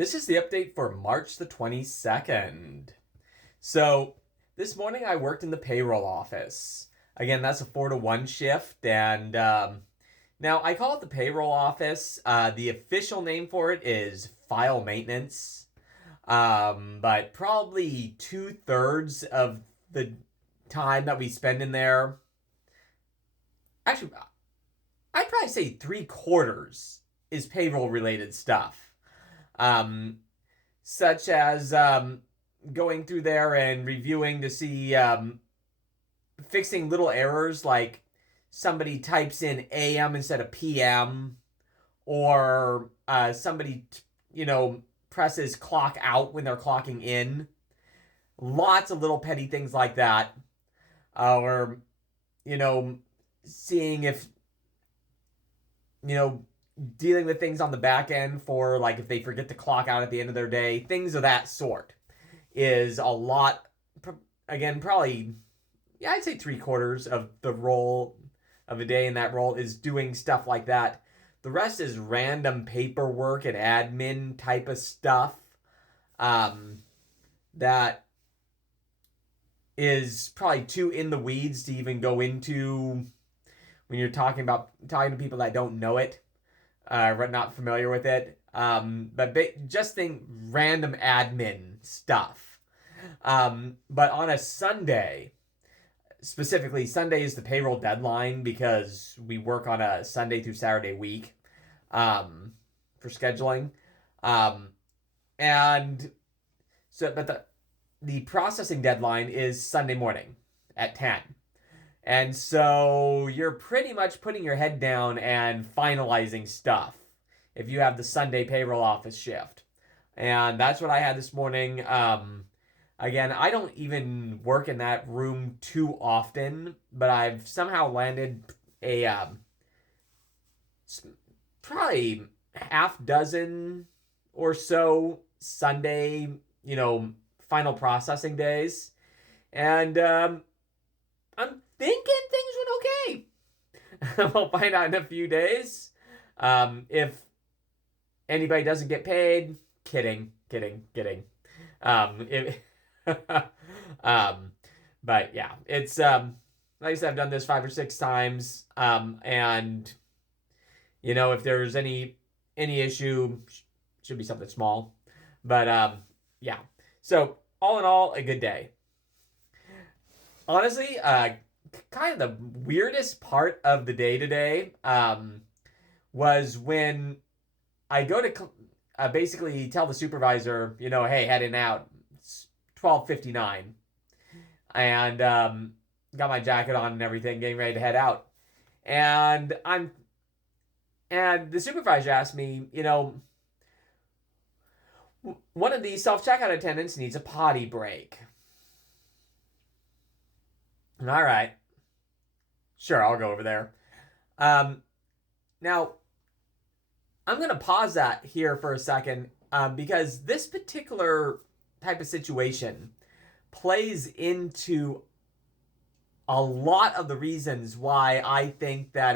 This is the update for March the 22nd. So, this morning I worked in the payroll office. Again, that's a 4 to 1 shift. And now I call it the payroll office. The official name for it is file maintenance. But probably 2/3 of the time that we spend in there, actually, I'd probably say 3/4 is payroll related stuff. Um, Such as going through there and reviewing to see fixing little errors like somebody types in AM instead of PM, or somebody presses clock out when they're clocking in. Lots of little petty things like that. Or you know seeing if you know dealing with things on the back end for, like, if they forget to clock out at the end of their day, things of that sort is a lot. Again, probably, yeah, I'd say 3/4 of the role of a day in that role is doing stuff like that. The rest is random paperwork and admin type of stuff that is probably too in the weeds to even go into when you're talking to people that don't know it, not familiar with it. But just think random admin stuff. But on a Sunday, specifically, Sunday is the payroll deadline because we work on a Sunday through Saturday week for scheduling. And so, but the processing deadline is Sunday morning at 10. And so you're pretty much putting your head down and finalizing stuff if you have the Sunday payroll office shift. And that's what I had this morning. Again, I don't even work in that room too often, but I've somehow landed a probably half dozen or so Sunday, final processing days. And I'm thinking things went okay. We'll find out in a few days. If anybody doesn't get paid, kidding. If, but yeah, it's like I said, I've done this 5 or 6 times. And if there's any issue, should be something small. But yeah. So all in all, a good day. Honestly, kind of the weirdest part of the day today was when I go to basically tell the supervisor, hey, heading out. It's 12:59, and got my jacket on and everything, getting ready to head out. And the supervisor asked me, one of these self-checkout attendants needs a potty break. All right. Sure, I'll go over there. Now, I'm going to pause that here for a second because this particular type of situation plays into a lot of the reasons why I think that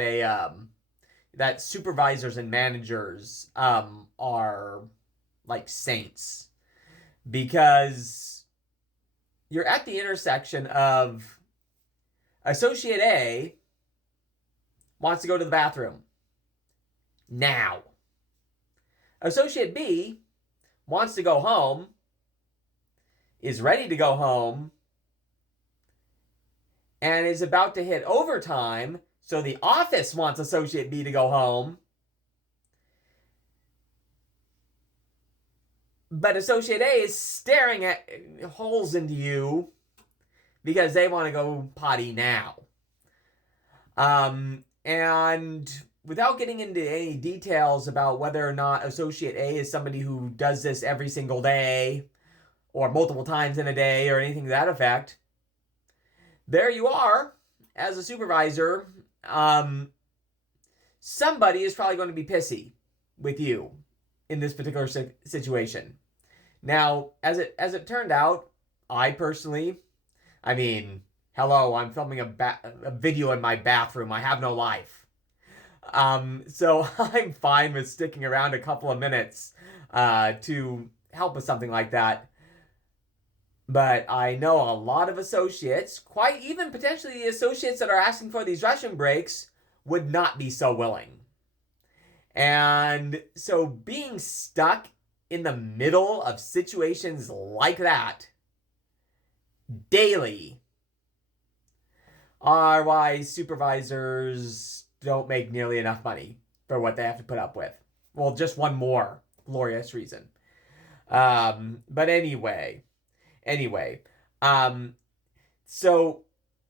that supervisors and managers are like saints, because you're at the intersection of Associate A wants to go to the bathroom now. Associate B wants to go home, is ready to go home, and is about to hit overtime, so the office wants Associate B to go home. But Associate A is staring at holes into you because they want to go potty now. And without getting into any details about whether or not Associate A is somebody who does this every single day or multiple times in a day or anything to that effect, there you are as a supervisor. Somebody is probably going to be pissy with you in this particular situation. Now, as it turned out, I personally, hello, I'm filming a video in my bathroom. I have no life. So I'm fine with sticking around a couple of minutes to help with something like that. But I know a lot of associates, quite even potentially the associates that are asking for these restroom breaks, would not be so willing. And so being stuck in the middle of situations like that daily are why supervisors don't make nearly enough money for what they have to put up with. Well, just one more glorious reason. But anyway, so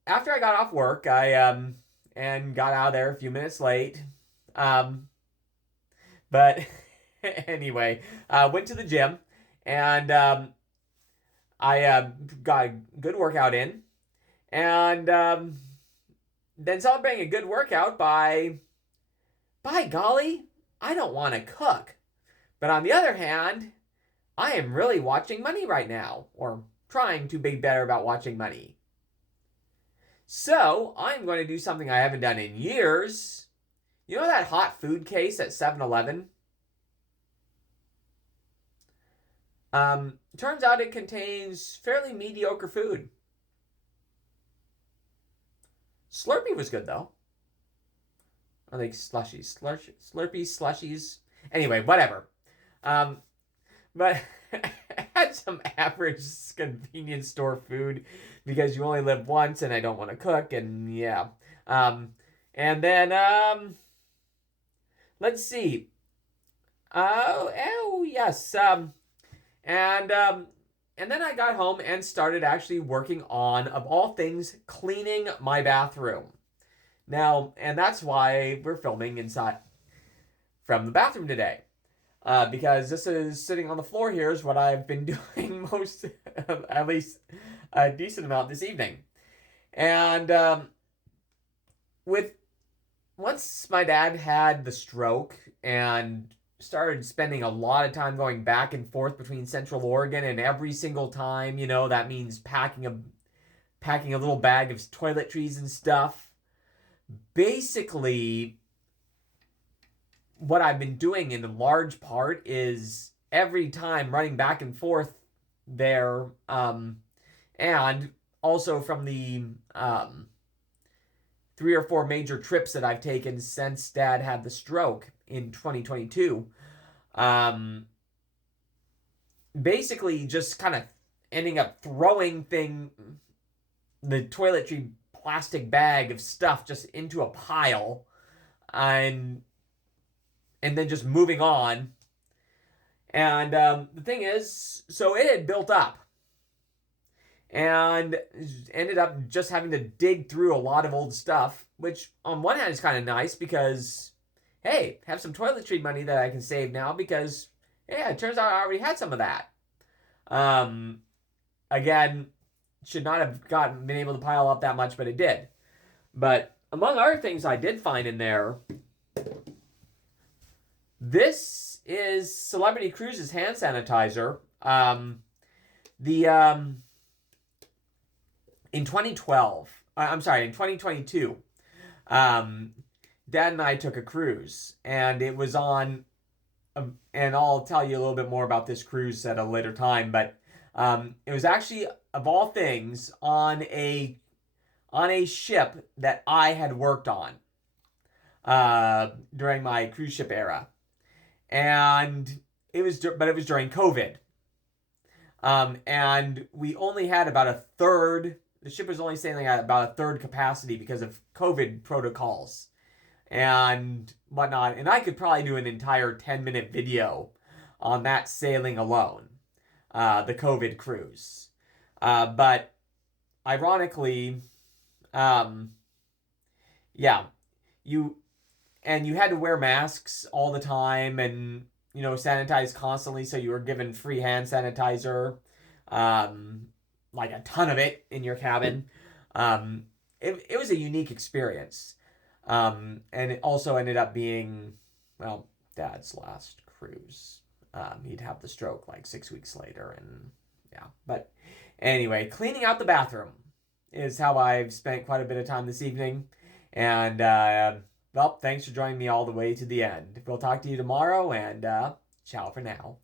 after I got off work, I and got out of there a few minutes late. But anyway, went to the gym and I got a good workout in, and then celebrating a good workout by golly, I don't want to cook. But on the other hand, I am really watching money right now, or trying to be better about watching money. So I'm going to do something I haven't done in years. You know that hot food case at 7-Eleven? Turns out it contains fairly mediocre food. Slurpee was good, though. I think slushies. Slurpee, slushies. Anyway, whatever. But I had some average convenience store food because you only live once and I don't want to cook, and yeah. And then, let's see. Yes. And then I got home and started actually working on, of all things, cleaning my bathroom. Now, and that's why we're filming inside from the bathroom today. Because this is sitting on the floor here is what I've been doing most, at least a decent amount this evening. And once my dad had the stroke and started spending a lot of time going back and forth between Central Oregon, and every single time, that means packing a little bag of toiletries and stuff. Basically, what I've been doing in large part is every time running back and forth there, and also from the 3 or 4 major trips that I've taken since Dad had the stroke in 2022, basically just kind of ending up throwing the toiletry plastic bag of stuff just into a pile, and then just moving on. And the thing is, so it had built up and ended up just having to dig through a lot of old stuff, which on one hand is kind of nice because, hey, have some toiletry money that I can save now because, yeah, it turns out I already had some of that. Again, should not have been able to pile up that much, but it did. But among other things I did find in there, this is Celebrity Cruises hand sanitizer. In 2022, Dad and I took a cruise, and it was on, and I'll tell you a little bit more about this cruise at a later time, but it was actually, of all things, on a ship that I had worked on during my cruise ship era. And it was during COVID. And we only had about a third, the ship was only sailing at about a third capacity because of COVID protocols and whatnot. And I could probably do an entire 10-minute video on that sailing alone, the COVID cruise. But ironically, you had to wear masks all the time and, sanitize constantly. So you were given free hand sanitizer, like a ton of it in your cabin. It was a unique experience. And it also ended up being, well, Dad's last cruise. He'd have the stroke like 6 weeks later, and yeah. But anyway, cleaning out the bathroom is how I've spent quite a bit of time this evening. And, well, thanks for joining me all the way to the end. We'll talk to you tomorrow, and ciao for now.